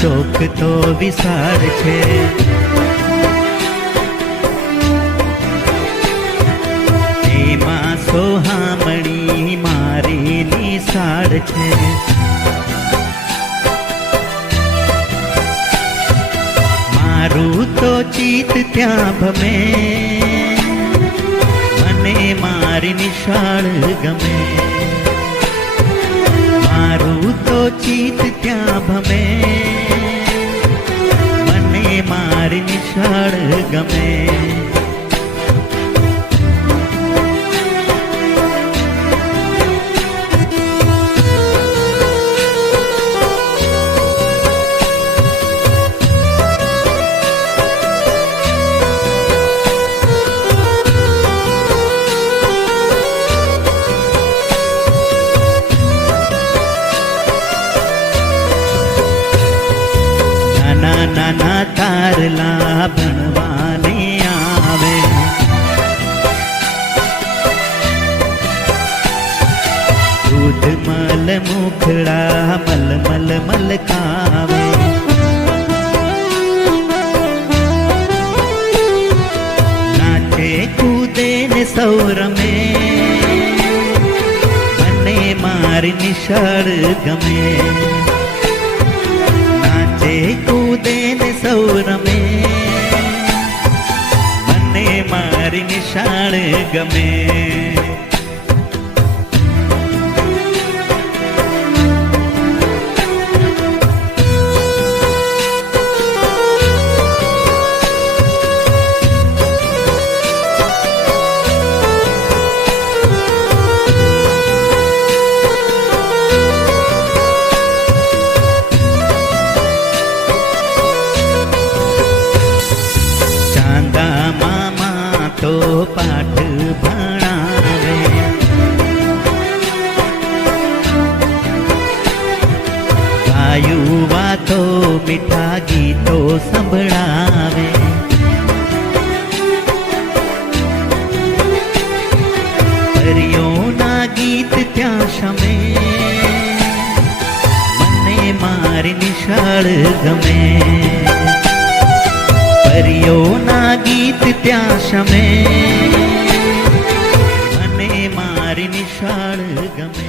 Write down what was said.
ચોક તો વિશાળ છે, એમાં સોહામણી મારી નિશાળ છે। મારું તો ચિત્ત ત્યાં ભમે, મને મારી નિશાળ ગમે। મારું તો ચિત્ત ત્યાં ભમે, મને મારી નિશાળ ગમે। નાના તારલા ભણવાને આવે, દૂધ મલ મુખડા મલ મલ મલકાવે। નાચે કૂદે ને સૌ રમે, મને મારી નિશાળ ગમે। કૂદે ને સૌ રમે, મને મારી નિશાળ ગમે। મામા તો પાઠ ભણાવે, ગાયું વાતો મીઠા ગીતો સંભળાવે। પરીઓના ગીત ત્યાં શમે, મને મારી નિશાળ ગમે। પરીઓના ગીત ત્યાં શમે, મને મારી નિશાળ ગમે।